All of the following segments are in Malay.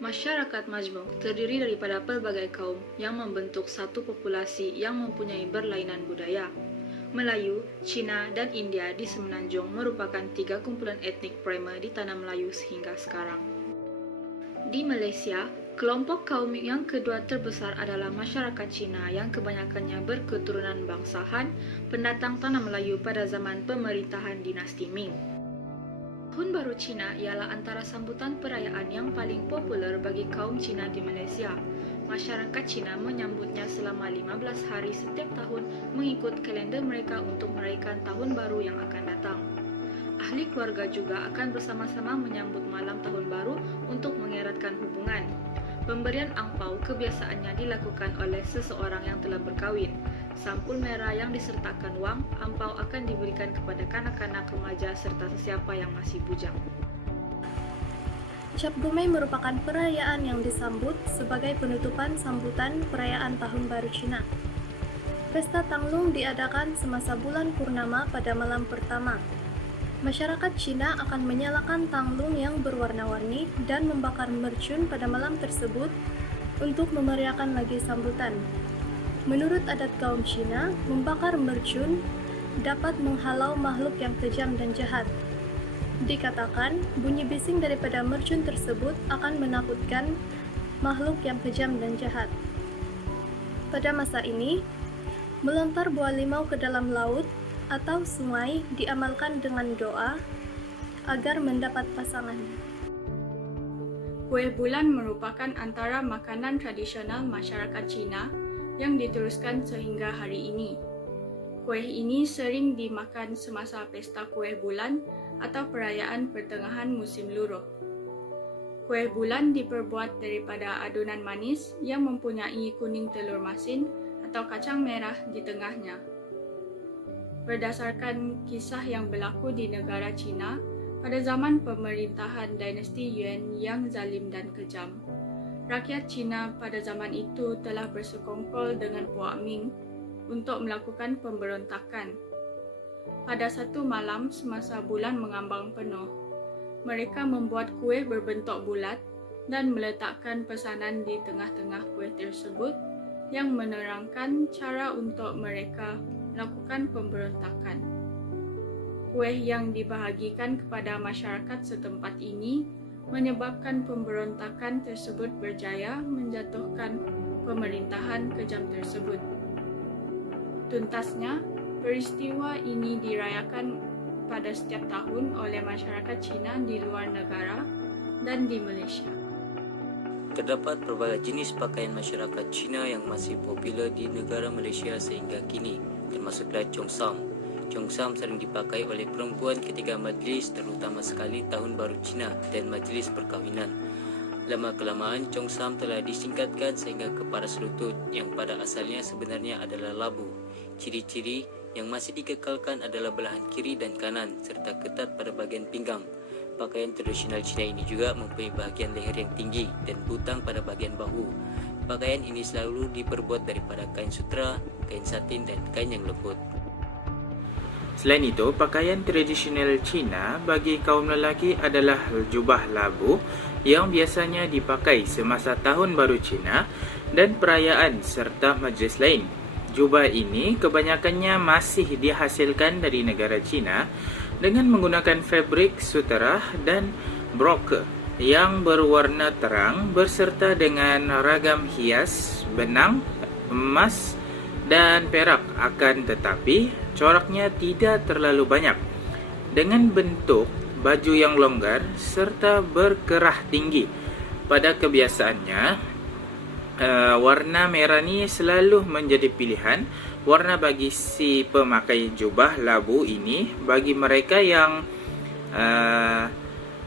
Masyarakat majmuk terdiri daripada pelbagai kaum yang membentuk satu populasi yang mempunyai berlainan budaya. Melayu, Cina, dan India di Semenanjung merupakan tiga kumpulan etnik primer di tanah Melayu sehingga sekarang. Di Malaysia, kelompok kaum yang kedua terbesar adalah masyarakat Cina yang kebanyakannya berketurunan bangsa Han, pendatang tanah Melayu pada zaman pemerintahan dinasti Ming. Tahun Baru Cina ialah antara sambutan perayaan yang paling popular bagi kaum Cina di Malaysia. Masyarakat Cina menyambutnya selama 15 hari setiap tahun mengikut kalender mereka untuk merayakan Tahun Baru yang akan datang. Ahli keluarga juga akan bersama-sama menyambut malam Tahun Baru untuk mengeratkan hubungan. Pemberian angpau kebiasaannya dilakukan oleh seseorang yang telah berkahwin. Sampul merah yang disertakan wang, angpau akan diberikan kepada kanak-kanak remaja serta sesiapa yang masih bujang. Cap Gomeh merupakan perayaan yang disambut sebagai penutupan sambutan perayaan Tahun Baru Cina. Pesta Tanglung diadakan semasa bulan purnama pada malam pertama. Masyarakat Cina akan menyalakan tanglung yang berwarna-warni dan membakar mercun pada malam tersebut untuk memeriahkan lagi sambutan. Menurut adat kaum Cina, membakar mercun dapat menghalau makhluk yang kejam dan jahat. Dikatakan, bunyi bising daripada mercun tersebut akan menakutkan makhluk yang kejam dan jahat. Pada masa ini, melontar buah limau ke dalam laut atau sungai diamalkan dengan doa agar mendapat pasangan. Kuih bulan merupakan antara makanan tradisional masyarakat Cina yang diteruskan sehingga hari ini. Kuih ini sering dimakan semasa pesta kuih bulan atau perayaan pertengahan musim luruh. Kuih bulan diperbuat daripada adunan manis yang mempunyai kuning telur masin atau kacang merah di tengahnya. Berdasarkan kisah yang berlaku di negara Cina pada zaman pemerintahan dinasti Yuan yang zalim dan kejam, rakyat Cina pada zaman itu telah bersekongkol dengan Puak Ming untuk melakukan pemberontakan. Pada satu malam semasa bulan mengambang penuh, mereka membuat kuih berbentuk bulat dan meletakkan pesanan di tengah-tengah kuih tersebut yang menerangkan cara untuk mereka melakukan pemberontakan. Kuih yang dibahagikan kepada masyarakat setempat ini menyebabkan pemberontakan tersebut berjaya menjatuhkan pemerintahan kejam tersebut. Tuntasnya, peristiwa ini dirayakan pada setiap tahun oleh masyarakat Cina di luar negara dan di Malaysia. Terdapat berbagai jenis pakaian masyarakat Cina yang masih popular di negara Malaysia sehingga kini, termasuklah Cheongsam. Cheongsam sering dipakai oleh perempuan ketika majlis, terutama sekali Tahun Baru Cina dan majlis perkahwinan. Lama-kelamaan, Cheongsam telah disingkatkan sehingga ke paras lutut yang pada asalnya sebenarnya adalah labu. Ciri-ciri yang masih dikekalkan adalah belahan kiri dan kanan serta ketat pada bahagian pinggang. Pakaian tradisional Cina ini juga mempunyai bahagian leher yang tinggi dan butang pada bahagian bahu. Pakaian ini selalu diperbuat daripada kain sutra, kain satin dan kain yang lembut. Selain itu, pakaian tradisional Cina bagi kaum lelaki adalah jubah labu yang biasanya dipakai semasa Tahun Baru Cina dan perayaan serta majlis lain. Jubah ini kebanyakannya masih dihasilkan dari negara Cina dengan menggunakan fabrik sutera dan broke yang berwarna terang berserta dengan ragam hias, benang, emas dan perak, akan tetapi coraknya tidak terlalu banyak. Dengan bentuk baju yang longgar serta berkerah tinggi. Pada kebiasaannya, warna merah ni selalu menjadi pilihan warna bagi si pemakai jubah labu ini. Bagi mereka yang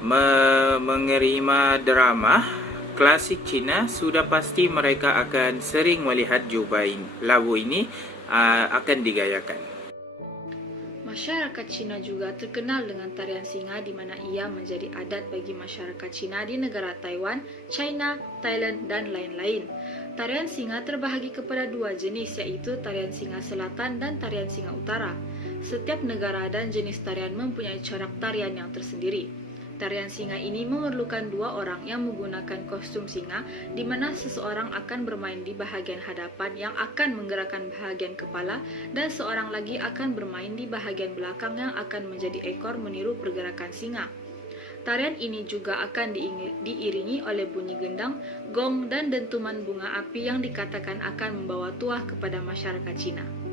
menerima drama klasik Cina, sudah pasti mereka akan sering melihat jubah labu ini akan digayakan. Masyarakat Cina juga terkenal dengan tarian singa di mana ia menjadi adat bagi masyarakat Cina di negara Taiwan, China, Thailand dan lain-lain. Tarian singa terbahagi kepada dua jenis, iaitu tarian singa selatan dan tarian singa utara. Setiap negara dan jenis tarian mempunyai corak tarian yang tersendiri. Tarian singa ini memerlukan dua orang yang menggunakan kostum singa, di mana seseorang akan bermain di bahagian hadapan yang akan menggerakkan bahagian kepala, dan seorang lagi akan bermain di bahagian belakang yang akan menjadi ekor meniru pergerakan singa. Tarian ini juga akan diiringi oleh bunyi gendang, gong, dan dentuman bunga api yang dikatakan akan membawa tuah kepada masyarakat Cina.